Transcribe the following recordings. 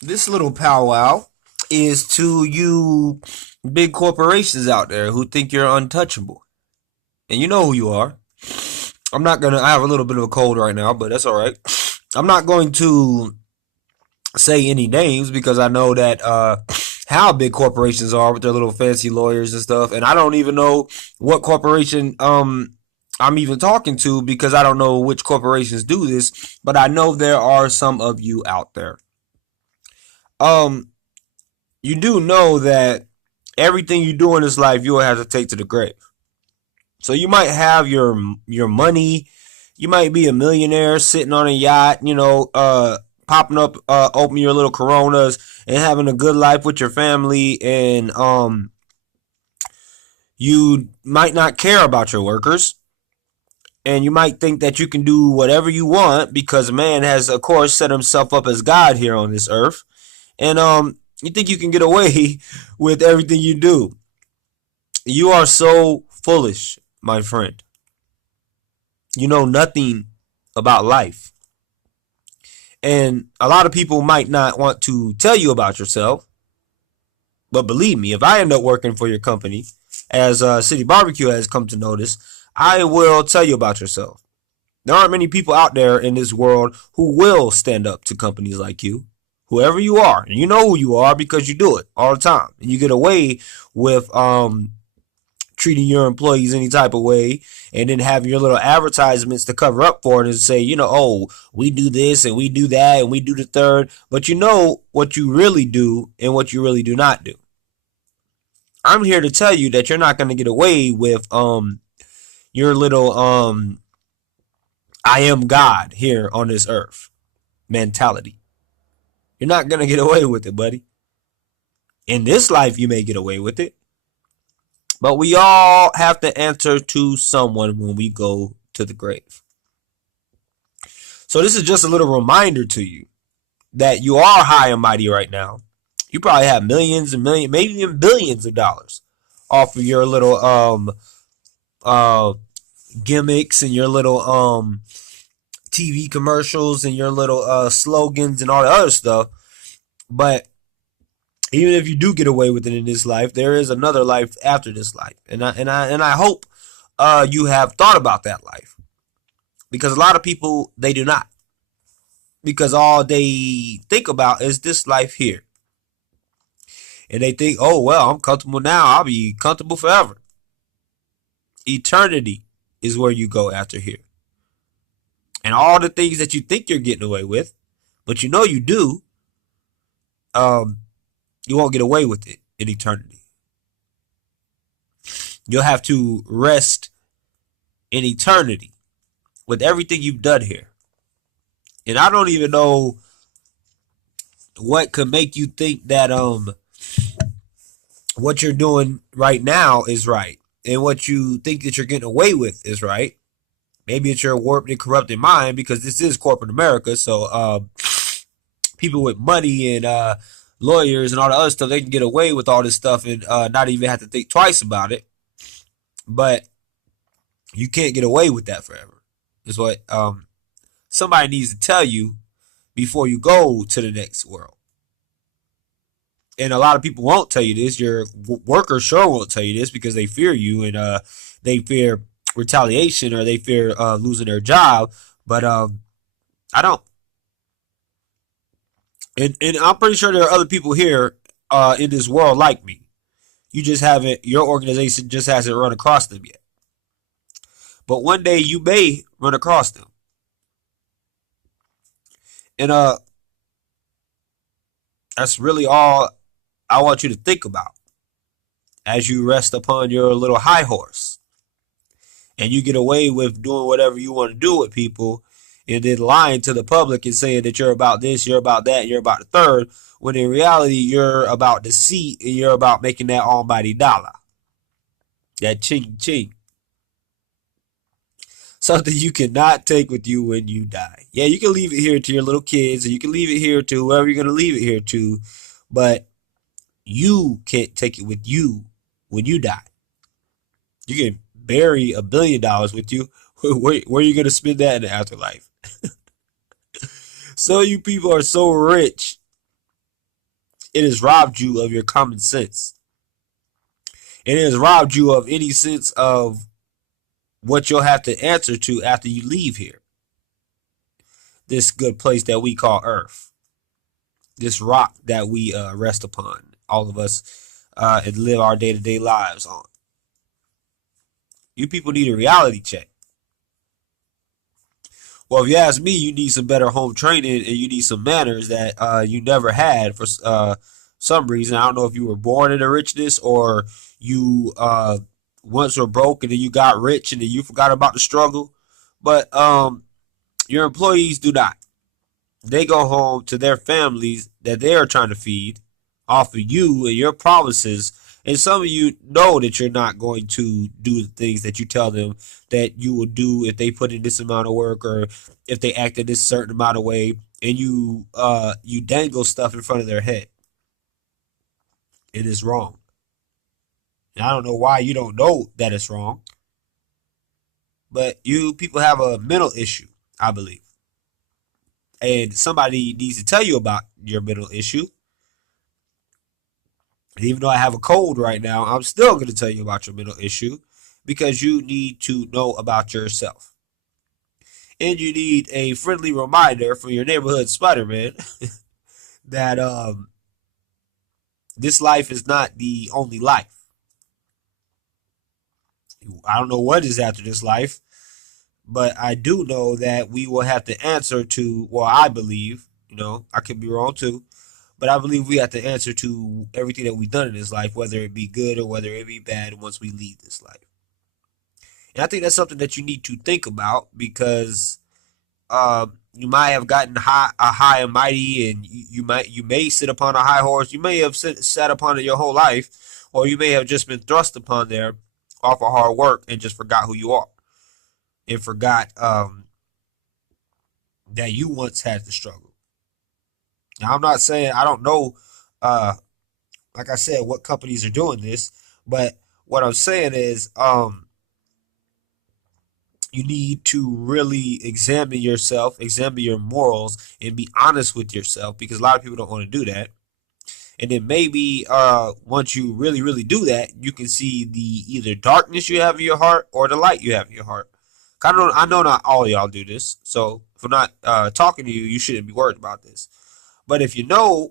This little powwow is to you big corporations out there who think you're untouchable. And you know who you are. I have a little bit of a cold right now, but that's all right. I'm not going to say any names because I know that how big corporations are with their little fancy lawyers and stuff. And I don't even know what corporation I'm even talking to because I don't know which corporations do this, but I know there are some of you out there. Um, you do know that everything you do in this life you will have to take to the grave. So you might have your money, you might be a millionaire sitting on a yacht, popping up, opening your little Coronas and having a good life with your family, and you might not care about your workers, and you might think that you can do whatever you want because man has, of course, set himself up as God here on this earth, and you think you can get away with everything you do. You are so foolish, my friend. You know nothing about life. And a lot of people might not want to tell you about yourself, but believe me, if I end up working for your company, as City Barbecue has come to notice, I will tell you about yourself. There aren't many people out there in this world who will stand up to companies like you, whoever you are. And you know who you are because you do it all the time. And you get away with treating your employees any type of way, and then having your little advertisements to cover up for it and say, oh, we do this and we do that and we do the third. But you know what you really do and what you really do not do. I'm here to tell you that you're not going to get away with your little I am God here on this earth mentality. You're not going to get away with it, buddy. In this life, you may get away with it, but we all have to answer to someone when we go to the grave. So this is just a little reminder to you that you are high and mighty right now. You probably have millions and millions, maybe even billions of dollars off of your little uh gimmicks and your little TV commercials and your little slogans and all the other stuff. But even if you do get away with it in this life, there is another life after this life, and I hope you have thought about that life, because a lot of people they do not, because all they think about is this life here, and they think, oh well, I'm comfortable now, I'll be comfortable forever. Eternity is where you go after here, and all the things that you think you're getting away with, but you know you do, um, you won't get away with it in eternity. You'll have to rest in eternity with everything you've done here. And I don't even know what could make you think that what you're doing right now is right, and what you think that you're getting away with is right. Maybe it's your warped and corrupted mind, because this is corporate America. So people with money and lawyers and all the other stuff, they can get away with all this stuff and not even have to think twice about it. But you can't get away with that forever. Is what somebody needs to tell you before you go to the next world. And a lot of people won't tell you this. Your workers sure won't tell you this because they fear you, and they fear retaliation, or they fear losing their job. But I don't. And I'm pretty sure there are other people here in this world like me. You just haven't, your organization just hasn't run across them yet. But one day you may run across them. And that's really all I want you to think about as you rest upon your little high horse and you get away with doing whatever you want to do with people, and then lying to the public and saying that you're about this, you're about that, you're about the third, when in reality you're about deceit and you're about making that almighty dollar. That ching ching. Something you cannot take with you when you die. Yeah, you can leave it here to your little kids, and you can leave it here to whoever you're going to leave it here to, but you can't take it with you when you die. You can bury $1 billion with you. Where are you going to spend that in the afterlife? So you people are so rich It has robbed you of your common sense. It has robbed you of any sense of what you'll have to answer to after you leave here. This good place that we call Earth, this rock that we rest upon, all of us, and live our day to day lives on. You people need a reality check. Well, if you ask me, you need some better home training and you need some manners that you never had for some reason. I don't know if you were born into richness or you once were broke and then you got rich and then you forgot about the struggle. But your employees do not. They go home to their families that they are trying to feed off of you and your promises. And some of you know that you're not going to do the things that you tell them that you will do if they put in this amount of work or if they act in this certain amount of way. And you dangle stuff in front of their head. It is wrong. And I don't know why you don't know that it's wrong. But you people have a mental issue, I believe. And somebody needs to tell you about your mental issue. And even though I have a cold right now, I'm still going to tell you about your mental issue because you need to know about yourself. And you need a friendly reminder from your neighborhood Spider-Man that this life is not the only life. I don't know what is after this life, but I do know that we will have to answer to, well, I believe, I could be wrong too, but I believe we have to answer to everything that we've done in this life, whether it be good or whether it be bad once we leave this life. And I think that's something that you need to think about because you might have gotten high and mighty, and you may sit upon a high horse. You may have sat upon it your whole life, or you may have just been thrust upon there off of hard work and just forgot who you are and forgot that you once had to struggle. Now, I'm not saying I don't know, like I said, what companies are doing this, but what I'm saying is you need to really examine yourself, examine your morals, and be honest with yourself because a lot of people don't want to do that. And then maybe once you really, really do that, you can see the either darkness you have in your heart or the light you have in your heart. I know not all of y'all do this, so if I'm not talking to you, you shouldn't be worried about this. But if you're going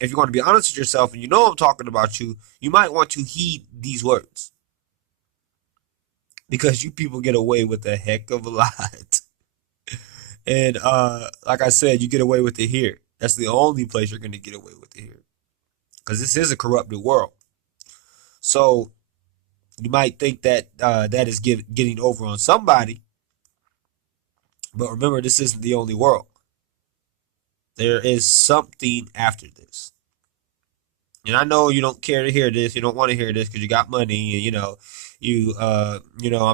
to be honest with yourself and you know I'm talking about you, you might want to heed these words. Because you people get away with a heck of a lot. And like I said, you get away with it here. That's the only place you're going to get away with it here. Because this is a corrupted world. So you might think that that is getting over on somebody. But remember, this isn't the only world. There is something after this. And I know you don't care to hear this. You don't want to hear this because you got money and, I'm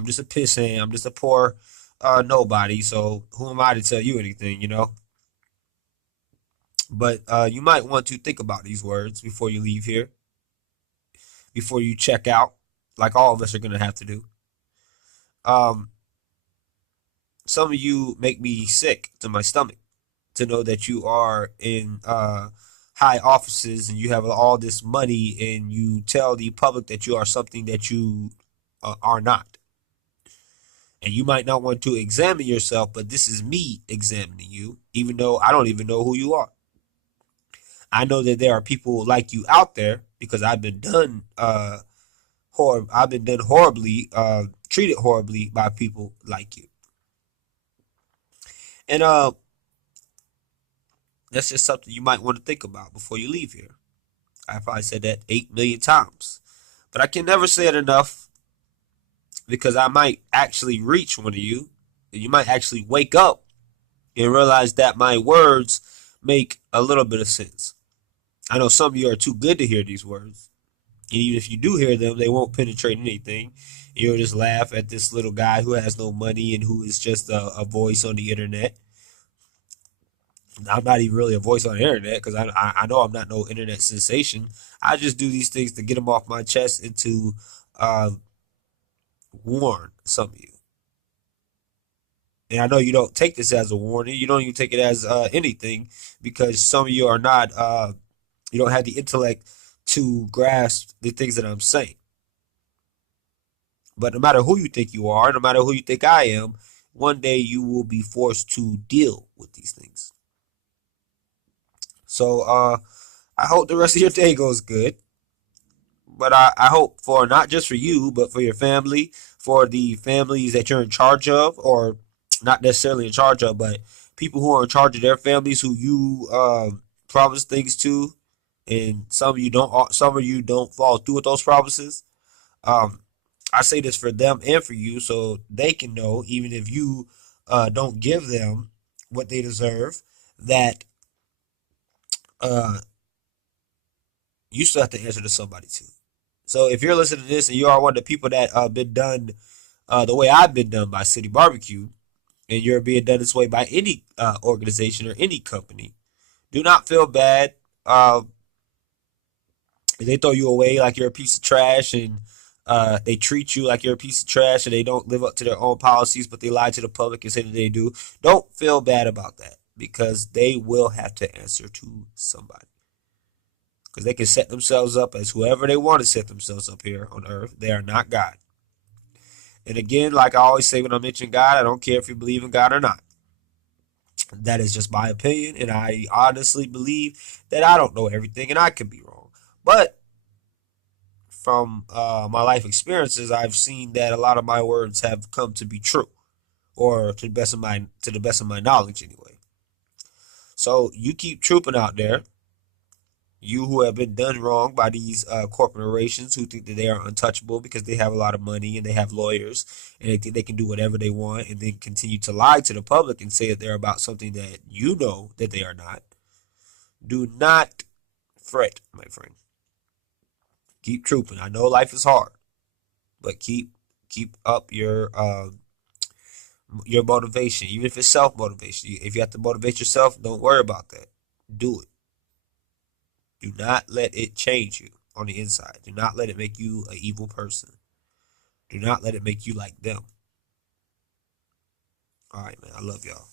just a pissant. I'm just a poor nobody. So who am I to tell you anything? But you might want to think about these words before you leave here, before you check out, like all of us are going to have to do. Um, some of you make me sick to my stomach to know that you are in high offices and you have all this money and you tell the public that you are something that you are not. And you might not want to examine yourself, but this is me examining you, even though I don't even know who you are. I know that there are people like you out there because I've been done horribly, treated horribly by people like you. And that's just something you might want to think about before you leave here. I probably said that 8 million times. But I can never say it enough because I might actually reach one of you and you might actually wake up and realize that my words make a little bit of sense. I know some of you are too good to hear these words. And even if you do hear them, they won't penetrate anything. You'll just laugh at this little guy who has no money and who is just a voice on the internet. I'm not even really a voice on the internet because I know I'm not no internet sensation. I just do these things to get them off my chest and to warn some of you. And I know you don't take this as a warning. You don't even take it as anything because some of you are not You don't have the intellect to grasp the things that I'm saying. But no matter who you think you are, no matter who you think I am, one day you will be forced to deal with these things. So I hope the rest of your day goes good. But I hope for not just for you, but for your family, for the families that you're in charge of, or not necessarily in charge of, but people who are in charge of their families who you promise things to, and some of you don't follow through with those promises. Um, I say this for them and for you, so they can know, even if you don't give them what they deserve, that uh, you still have to answer to somebody too. So if you're listening to this and you are one of the people that been done the way I've been done by City Barbecue, and you're being done this way by any organization or any company, do not feel bad. If they throw you away like you're a piece of trash, and they treat you like you're a piece of trash, and they don't live up to their own policies, but they lie to the public and say that they do. Don't feel bad about that, because they will have to answer to somebody. Because they can set themselves up as whoever they want to set themselves up here on earth. They are not God. And again, like I always say when I mention God, I don't care if you believe in God or not. That is just my opinion, and I honestly believe that I don't know everything, and I could be wrong. But from my life experiences, I've seen that a lot of my words have come to be true, or to the best of my knowledge, anyway. So you keep trooping out there, you who have been done wrong by these corporations who think that they are untouchable because they have a lot of money and they have lawyers and they think they can do whatever they want, and then continue to lie to the public and say that they're about something that you know that they are not. Do not fret, my friend. Keep trooping. I know life is hard, but keep up your motivation, even if it's self motivation. If you have to motivate yourself, don't worry about that. Do it. Do not let it change you on the inside. Do not let it make you an evil person. Do not let it make you like them. All right, man. I love y'all.